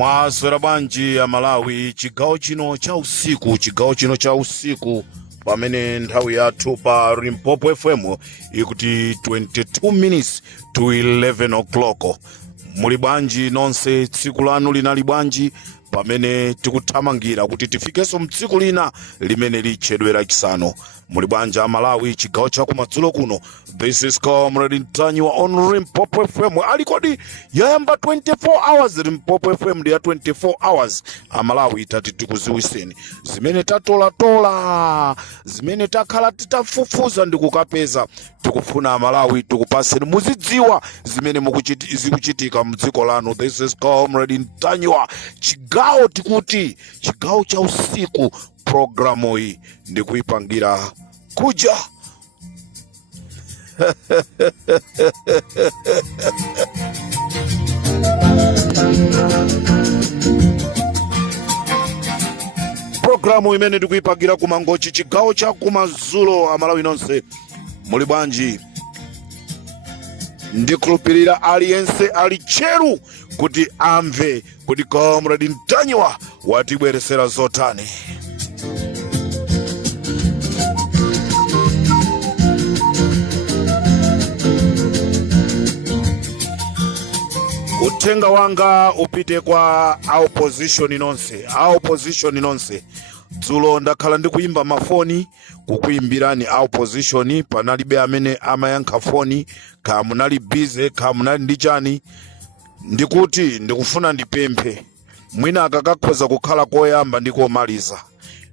Mwaswera bwanji ya Malawi chigawo chino cha usiku pamene nthawi yathu pa Limpopo FM ikuti 22 minutes to 11 o'clock. Muli bwanji nonse, tsiku lanu linali bwanji pamene tikuthamangira kuti tifikeso mtsiku lina limene litchedwera chisanu. Muli bwanji ya Malawi chigawo cha kumadzulo kuno. This is Comrade Ntanyiwa on Limpopo FM. Alikodi yayamba 24 hours. Limpopo FM ndi ya 24 hours. Amalawi tati tikuziwiseni zimene tatola zimene takhala titafufuza ndi kukapeza. Tikufuna Amalawi tikupaseni muzidziwa zimene zikuchitika mdziko lanu. This is Comrade Ntanyiwa. Chigawo tikuti chigawo cha usiku. Programu hii ndi kuipangira kuja programu imene ndikuipangira kumangochi chigawo cha kumadzulo. Amalawi nonse muli bwanji? Ndikhulupirira aliyense ali cheru kuti amve kuti Comrade Ntanyiwa watibweresera zotani. Uthenga wanga upite kwa opposition nonse. Dzulo ndakhala ndikuimba mafoni kukuimbirani opposition, panalibe amene amayankha foni, kaya munali busy kaya munali ndichani. Ndikuti ndikufuna ndipemphe mwina akakakhoza kukhala koyamba ndikomaliza.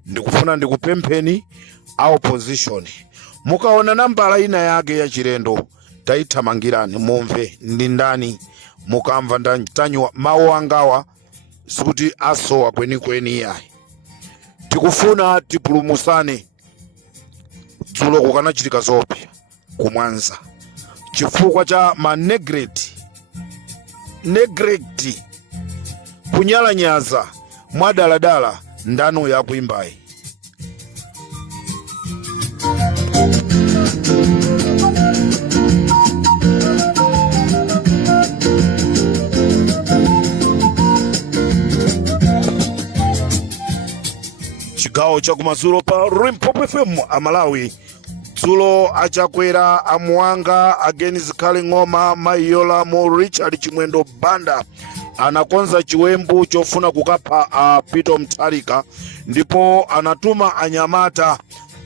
Ndikufuna ndikupempheni opposition, mukaona nambala ina yake ya chilendo taithamangirani mumve ndi ndani. Mukamva Ntanyiwa mawu angawa sikuti asowa kwenikweni yayi. Tikufuna tipulumusane. Dzulo kukanachitika zopya kumwanza chifukwa cha neglect kunyalanyaza mwadaladala ndanu yakuimbayi. Chigawo cha kumadzulo pa Limpopo FM. Amalawi dzulo achakwera amuanga ageni zikhale ng'oma Mayola mo Richard Chimwendo Banda anakonza chiwembu chofuna kukapha Peter Mutharika, ndipo anatuma anyamata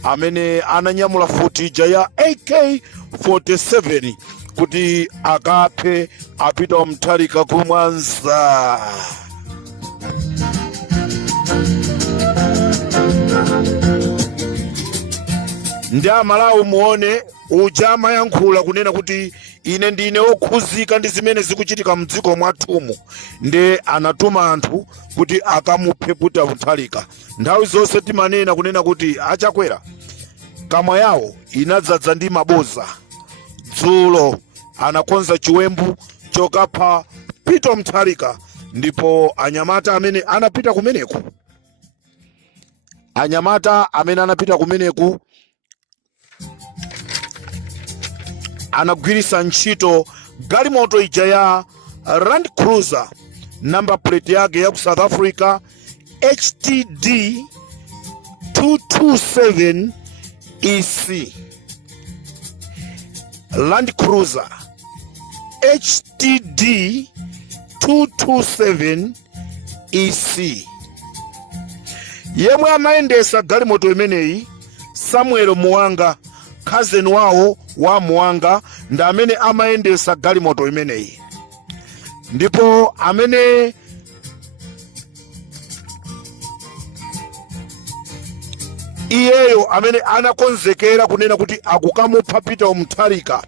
amene ananyamula futija ya AK-47 kuti akaphe Peter Mutharika kumwanza. Ndi Amalawi muone ujama yankhula kunena kuti ine ndine okhuzika ndi zimene zikuchitika mdziko mwathumu. Nde anatuma anthu kuti akamuphe Peter Mutharika. Nthawi zonse timanena kunena kuti achakwera kamwa yawo inadzadza ndi maboza. Dzulo anakonza chiwembu chokapha Peter Mutharika, ndipo anyamata amene anapita kumeneku anagwirisa ntchito galimoto ija ya Land Cruiser number plate yake ya ku South Africa HTD 227 EC. Land Cruiser HTD 227 EC. Yemwe amaendesa galimoto imeneyi Samuel Muwanga, cousin wawo wa Muwanga, nda amene amaendesa galimoto imeneyi. Ndipo amene iyeyo amene anakonzekera kunena kuti akukamupha Peter Mutharika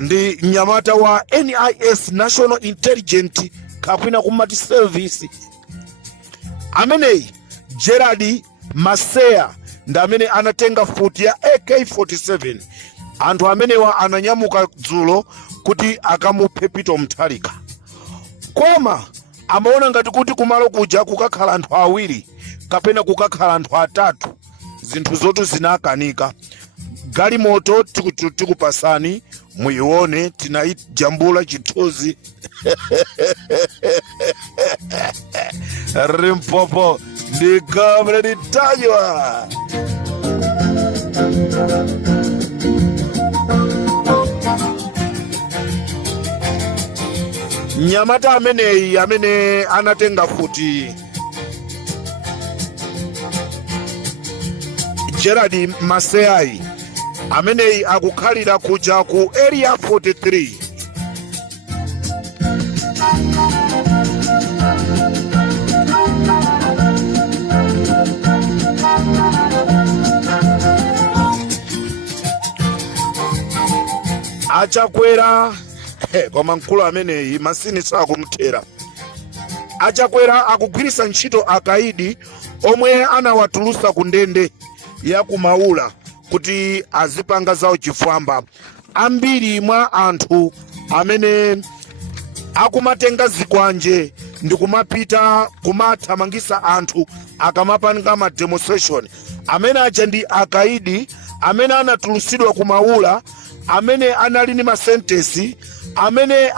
ndi mnyamata wa NIS National Intelligence kapwina kumati service. Ameneyi Gerard Maseya nda amene anatenga futi ya AK-47. Anthu amenewa ananyamuka dzulo kuti akamuphe Peter Mutharika. Koma amaona ngati kuti kumalo kuja kukakhala anthu awiri kapena kukakhala anthu atatu, zinthu zotu zinakanika. galimoto tikupasani muione, tinaijambula chitozi. Limpopo ndi Comrade Tanywa. Nyamata amene anatenga futi Gerard Maseyai amene akukhalira kuja ku area 43. Achakwera koma mkulu ameneyi masini sakumthera. Achakwera akugwirisa ntchito akaidi omwe anawatulusa ku ndende ya kumaula kuti azipanga zawo chifwamba. Ambiri mwa anthu amene akumatenga zikwanje ndi kumapita kumathamangisa anthu akamapanga ma demonstration, amene aja ndi akaidi amene anatulusidwa kumaula, amene anali ni masentesi, amene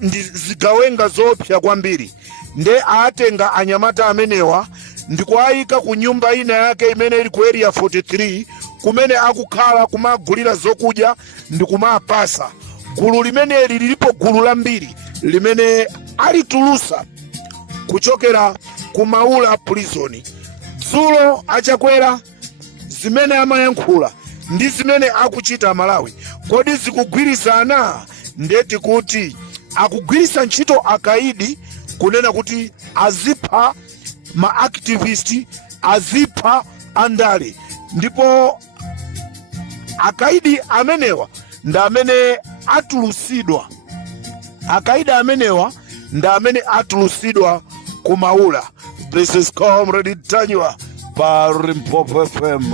ndi zigawenga zopsa kwambiri. Nde atenga anyamata amenewa ndi kuayika ku nyumba ina yake imene ili ku area 43 kumene akukhala kumagulira zokudya ndi kumapasa. Gulu limene lilipo gulu lambiri limene alitulusa kuchokera kumaula prison. Dzulo Achakwera zimene amayankhula ndi zimene akuchita Malawi kodi zikugwirizana? Ndeti kuti akugwirisa ntchito akaidi kunena kuti azipha ma activist, azipha andale, ndipo akaidi amenewa nda amene atulusidwa. Akaidi amenewa nda amene atulusidwa kumaula. This is Comrade Tanywa pa Limpopo FM.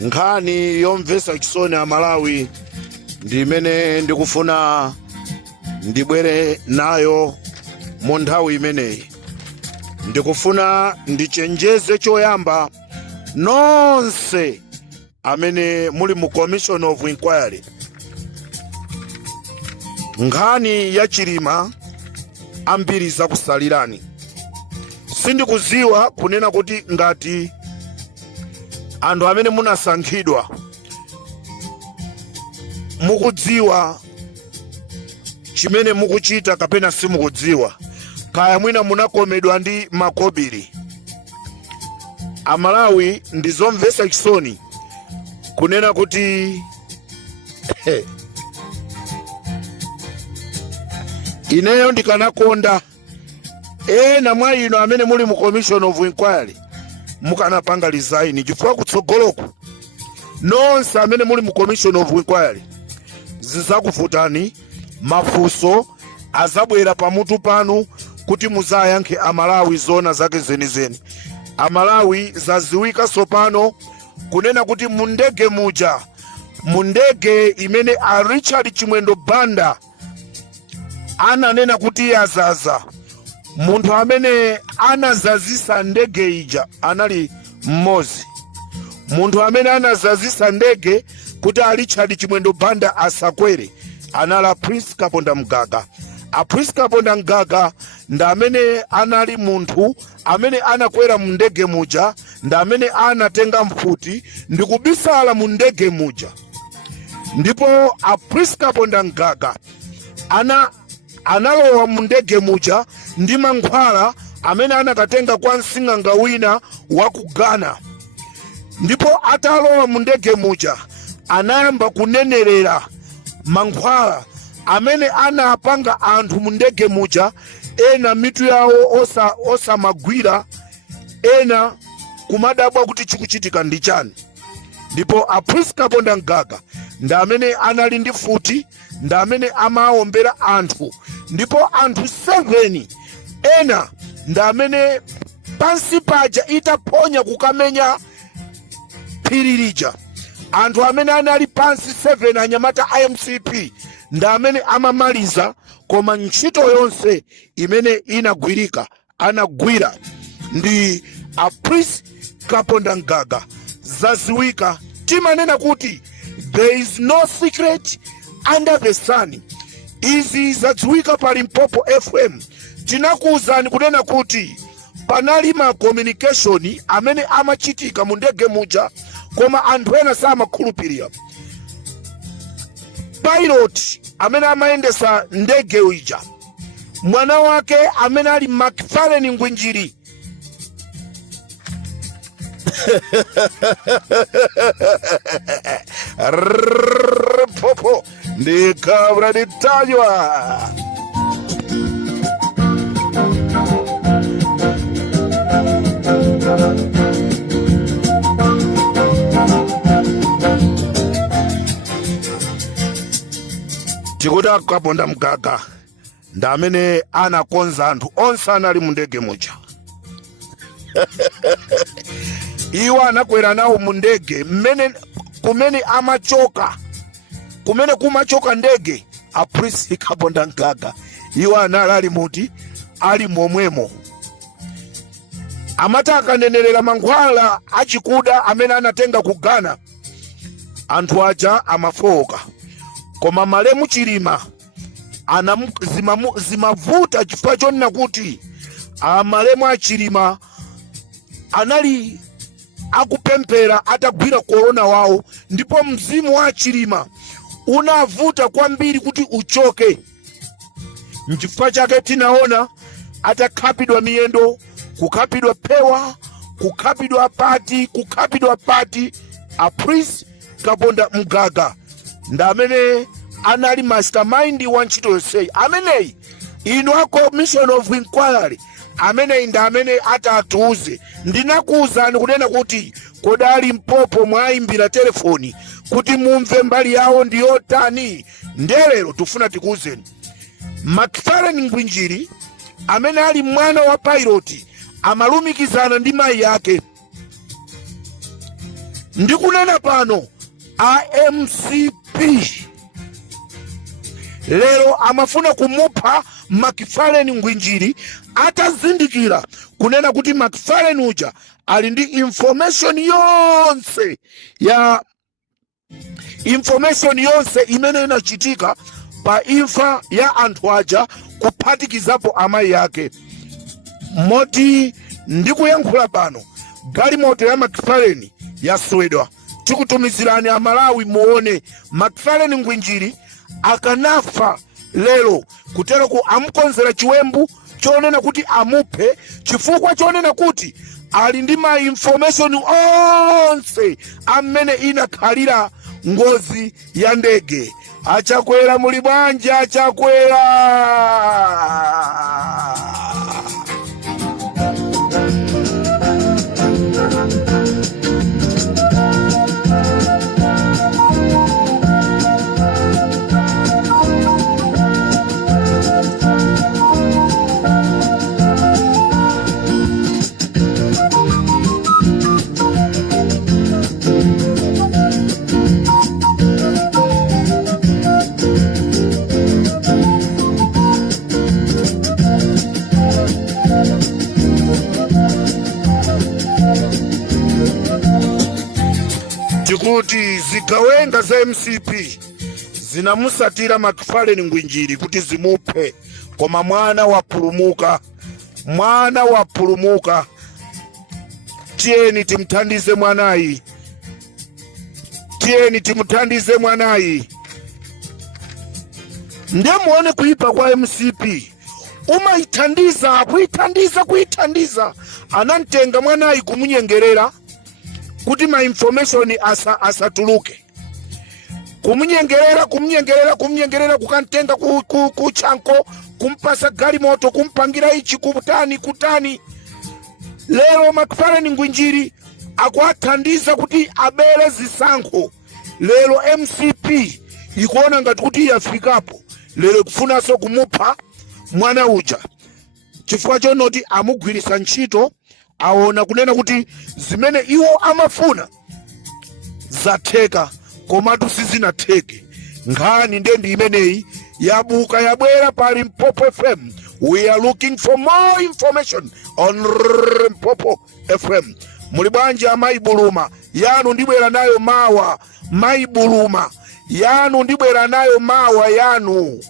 Nkhani yomvesa chisoni a Malawi ndi imene ndikufuna ndibwere nayo mu nthawi imeneyi. Ndikufuna ndichenjeze choyamba nonse amene muli mu Commission of Inquiry. Nkhani ya Chilima ambiri zakusalirani. Sindikuziwa kunena kuti ngati anthu amene munasankhidwa mukudziwa chimene mukuchita kapena simukudziwa, kaya mwina munakomedwa ndi makobiri. Amalawi ndizomvesa chisoni kunena kuti ineyo ndikanakonda ena mwa ino amene muli mu Commission of Inquiry mukanapanga resign, chifukwa kutsogoloku nonse amene muli mu Commission of Inquiry zizakuvutani, mafunso azabwera pamutu panu kuti muzayankhe Amalawi zona zake zenizeni. Amalawi zaziwika sopano kunena kuti mundege muja, mundege imene a Richard Chimwendo Banda ananena kuti yazaza, munthu amene anazazisa ndege ija anali mmozi. Munthu amene anazazisa ndege kuti a Richard Chimwendo Banda asakwere anala Prince Kaponda Mgaga. A Prince Kaponda Mgaga nda amene anali munthu amene anakwera mu ndege muja, nda amene anatenga mfuti ndi kubisala mu ndege muja. Ndipo a Prince Kaponda Mgaga analowa mu ndege muja ndi mankhwala amene anakatenga kwa msing'anga wina wa ku Ghana. Ndipo atalowa mu ndege muja anayamba kunenerera mankhwala amene anapanga anthu mu ndege muja, ena mitu yawo osamagwira, ena kumadabwa kuti chikuchitika ndi chani. Ndipo a Prince Kaponda Mgaga nda amene anali ndi futi, nda amene amaombera anthu ndipo anthu 7 ena ndamene pansi paja itaphonya kukamenya phiri lija. Anthu amene anali pansi 7 anyamata IMCP ndamene amamaliza, koma ntchito yonse imene inagwirika anagwira ndi a Prince Kaponda Mgaga. Zaziwika, timanena kuti there is no secret under the sun. Izi zadziwika pa Limpopo FM. Tinakuwuzani kunena kuti panali ma communication amene amachitika mu ndege muja, koma anthu ena samakhulupirira. Pilot amene amayendesa ndege uja, mwana wake amene ali Macfarlane Ngwinjiri Popo ndi kabra ditajwa. Tikuda Kaponda Mgaga ndamene anakonza anthu onse anali mu ndege muja. Iwo anakwera nawo mu ndege kumene amachoka, kumene kumachoka ndege a Prince Kaponda Mgaga. Iwo anali muti ali momwemo. Amata akanenerera mankhwala achikuda amene anatenga kugana, anthu aja amafoka. Koma Malemu Chilima zimavuta chifukwa chonena kuti Malemu Achilima anali akupempera atagwira korona wawo, ndipo mzimu wa Chilima unavuta kwambiri kuti uchoke. Nchifukwa chake tinaona atakhapidwa miyendo, kukhapidwa pewa, kukhapidwa pati a Prince Kaponda Mgaga ndamene anali mastermind wa ntchito yonseyi. Ameneyi ino a commission of inquiry ameneyi ndamene atatuuze. Ndinakuwuzani kunena kuti kodali Mpopo mwayimbira telefoni kuti mumve mbali yawo ndiyotani. Ndelero tufuna tikuwuzeni Macfarlane Ngwinjiri amene ali mwana wa pilot amalumikizana ndi mayi yake. Ndikunena pano IMCP lero amafuna kumupha Macfarlane Ngwinjiri, atazindikira kunena kuti Macfarlane uja ali ndi information yonse imene inachitika pa imfa ya anthu aja, kuphatikizapo amayi yake. Moti ndikuyankhula pano, galimoto ya Macfarlane yaswedwa. Tikutumizirani Amalawi muone Macfarlane Ngwinjiri akanafa lero kutero ku amukonzera chiwembu chonena kuti amuphe, chifukwa chonena kuti ali ndi ma information onse amene inakhalira ngozi ya ndege. Achakwera muli bwanji? Achakwera kuti zigawenga za MCP zinamusatira Macfarlane Ngwinjiri kuti zimuphe, koma mwana wapulumuka. Tieni timthandize mwanayi. Ndemuone kuipa kwa MCP. Umaithandiza kuithandiza anamtenga mwanayi kumunyengerera kuti ma information asatuluke. Kumunyengerera kukantenga kuchanko, kumpasa galimoto, kumpangira ichi kutani. Lero Macfarlane Ngwinjiri akuathandiza kuti abere zisankho. Lero MCP ikuona ngati kuti yafikapo. Lero kufunaso kumupha mwana uja chifukwa chonoti amugwirisa ntchito aona kunena kuti zimene iwo amafuna zatheka komatu sizinatheke. Nkhani ndendi imeneyi yabuka yabwera pa Limpopo FM. We are looking for more information on Limpopo FM. Muli bwanji amayi Buluma yanu ndibwera nayo mawa. Mayi Buluma yanu ndibwera nayo mawa yanu.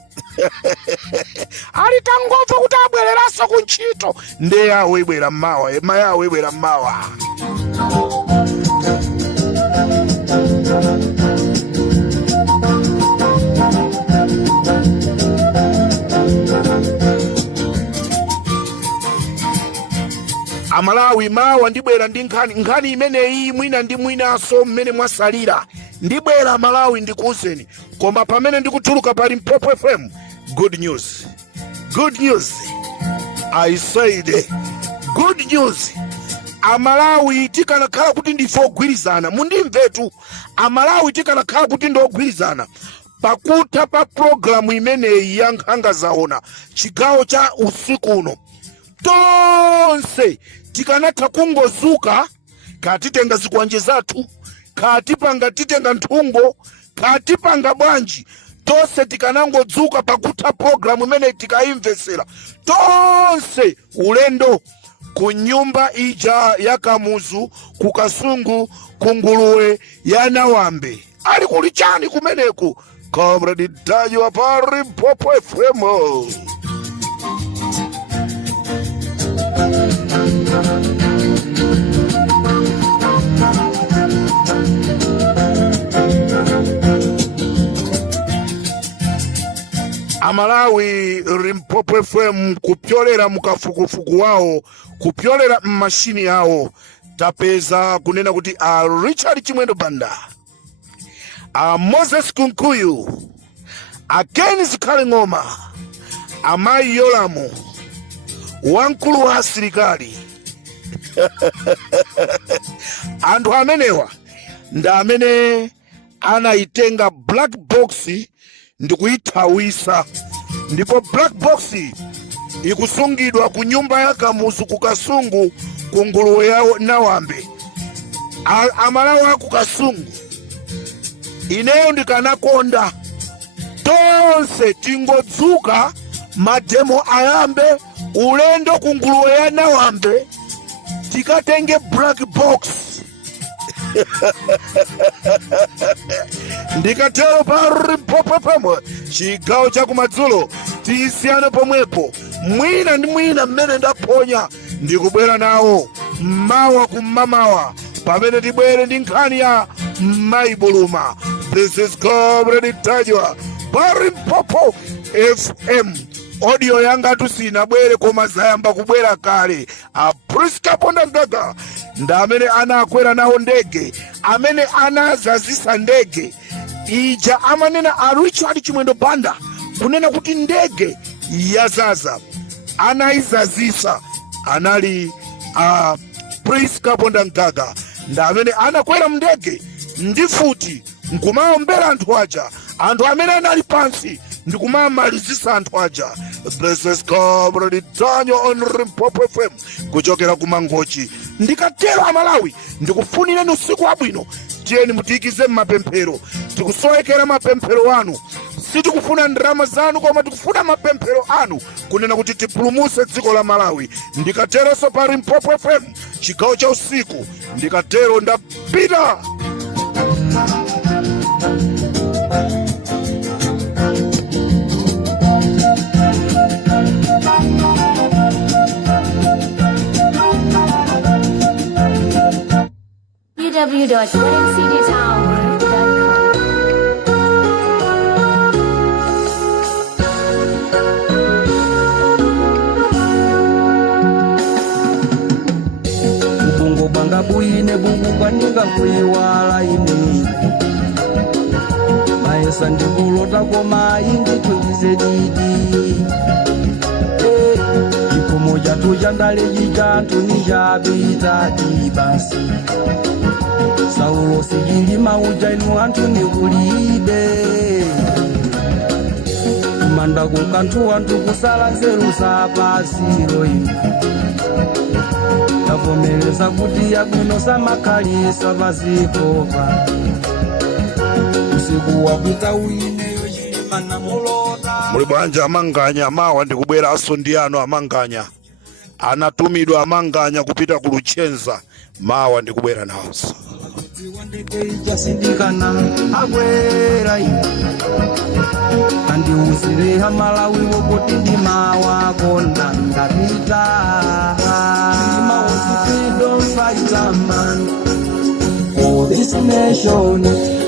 Alitangova kuti abwereraso ku ntchito nde yawo ibwera mawa yawo ibwera mawa. Amalawi mawa ndibwera ndi nkhani imeneyi mwina ndi mwinaso mmene mwasalira. Ndibwera Malawi ndikuuzeni koma pamene ndikutuluka pa Limpopo FM. Good news. Good news. I said good news. Amalawi tikanakhala kuti ndife ogwirizana. Mundimvetu. Amalawi tikanakhala kuti ndi ogwirizana. Pakutha pa programu imeneyi ya nkhanga zaona chigawo cha usiku uno. Tonse tikanatha kungozuka katitenga zikwanje zathu, katipanga titenga nthungo, katipanga bwanji. Tonse tikanangodzuka pakutha programu imene tikaimvesera. Tonse ulendo ku nyumba ija ya Kamuzu, ku Kasungu, ku Nguluwe ya Nawambe. Ali kuli chani kumeneku? Comrade Tayo pa Limpopo FM. Amalawi Limpopo FM kupyolera mukafukufuku wao, kupyolera mmashini yao. Tapeza kunena kuti Richard Chimwendo Banda, Moses Kunkuyu, Kenis Kalingoma, Amayi Yolamu, wankulu wa asilikali. Anthu amenewa nda amene anaitenga black box ndikuithawisa. Ndipo black box ikusungidwa ku nyumba ya Kamuzu ku Kasungu, ku Nguluwe ya Nawambe. Amalawi aku Kasungu ineyo ndikanakonda tonse tingodzuka mademo ayambe ulendo ku Nguluwe ya Nawambe tikatenge black box. Ndikatero pa Limpopo FM chigawo cha kumadzulo tisiyane pomwepo. Mwina ndi mwina mmene ndaponya ndikubwera nawo mawa kumamawa pamene tibwere ndi nkhani ya Mayi Buluma. This is Comrade Tayo pa Limpopo FM. Audio yanga tusinabwere koma zayamba kubwera kale. Priska Ponda Ngaga nda amene anakwera nawo ndege, amene anazazisa ndege ija amanena Richard Chimwendo Banda kunena kuti ndege yazaza anaizazisa anali Priska Ponda Ngaga nda amene anakwera mndege ndifuti nkumaombera anthu aja, anthu amene anali pansi ndikumamalizisa anthu aja. This is Comrade Tayo on Limpopo FM kuchokera ku Mangochi. Ndikatero Amalawi ndikufunireni usiku wabwino. Tiyeni mutikize mapemphero, tikusowekera mapemphero anu. Sitikufuna ndrama zanu koma tikufuna mapemphero anu kunena kuti tipulumuse dziko la Malawi. Ndikatero so pa Limpopo FM chigawo cha usiku. Ndikatero ndapita. www.weddingcdtown.com. Ubungo banga buine bungu kwanika kuiwala ini maesa ndikulota koma indi tuize didi chikomo chatu chandale chichantu nichabita dibasi Saulo sijili mauja inu antu nikulibe kumanda kunkanthu wanthu kusala nzeru za pasiro ino tavomereza kuti yabwino samakhalisa pazikopa usiku wakuta uineyo chilima namulota. Muli bwanji amanganya mawa ndikubweranso ndi ano amanganya anatumidwa amanganya kupita ku Luchenza mawa ndikubwera nawonso ndeke ichasindikana akwera ino andiuzire hamalawi wokuti ndi mawa konda ndapita freedom fighter man for this nation.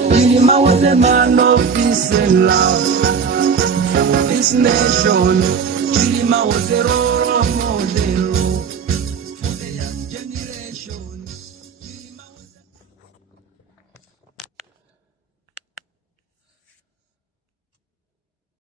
Chilima was a man of peace and love for this nation. Chilima was a